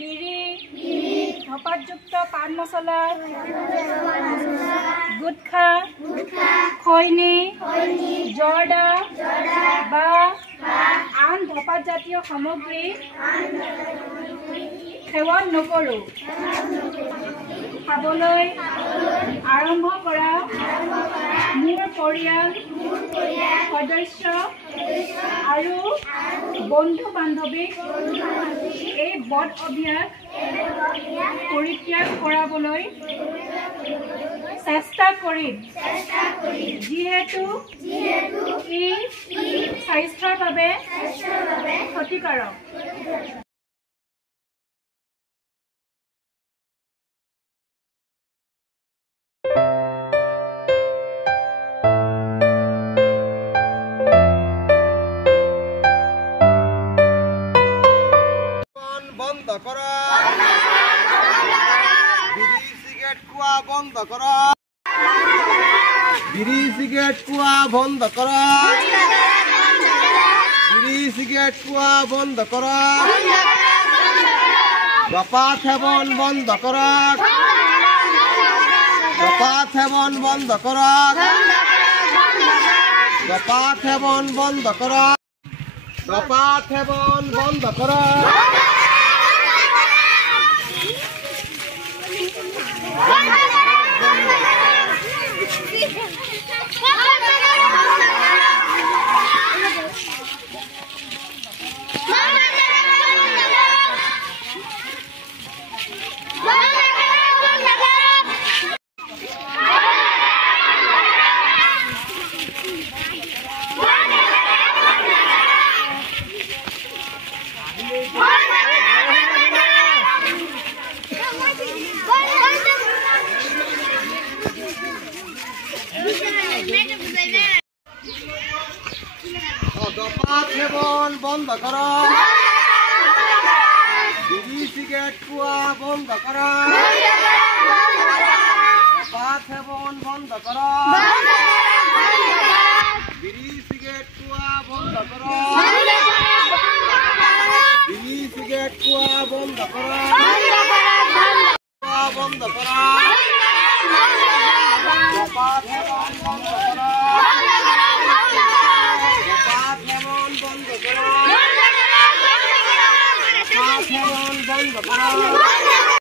বিড়ি ধপাতযুক্ত পান মছলা গুটখা খৈনি জৰ্দা বা আন ধপাতজাতীয় সামগ্ৰী সেৱন নকৰোঁ। খাবলৈ আৰম্ভ কৰা মোৰ পৰিয়াল সদস্য আৰু বন্ধু বান্ধৱীক এই বদ অভ্যাস পৰিত্যাগ কৰাবলৈ চেষ্টা কৰিম, যিহেতু ই স্বাস্থ্যৰ বাবে ক্ষতিকাৰক। বন্ধ কৰা, বিড়ি সিগাৰেট খোৱা বন্ধ কৰা, বিড়ি সিগাৰেট খোৱা বন্ধ কৰা, বিড়ি সিগাৰেট খোৱা বন্ধ কৰা, ধপাত সেৱন বন্ধ কৰা, ধপাত সেৱন বন্ধ কৰা, ধপাত সেৱন বন্ধ কৰা, ধপাত সেৱন বন্ধ কৰা। ধপাত সেৱন বন্ধ কৰা, বিড়ি সিগাৰেট খোৱা বন্ধ কৰা, ধপাত সেৱন বন্ধ কৰা, বিড়ি সিগাৰেট খোৱা বন্ধ কৰা, বিড়ি সিগাৰেট খোৱা বন্ধ কৰা, বন্ধ কৰা, ধপাত সেৱন বন্ধ কৰা, বন্ধ কৰা।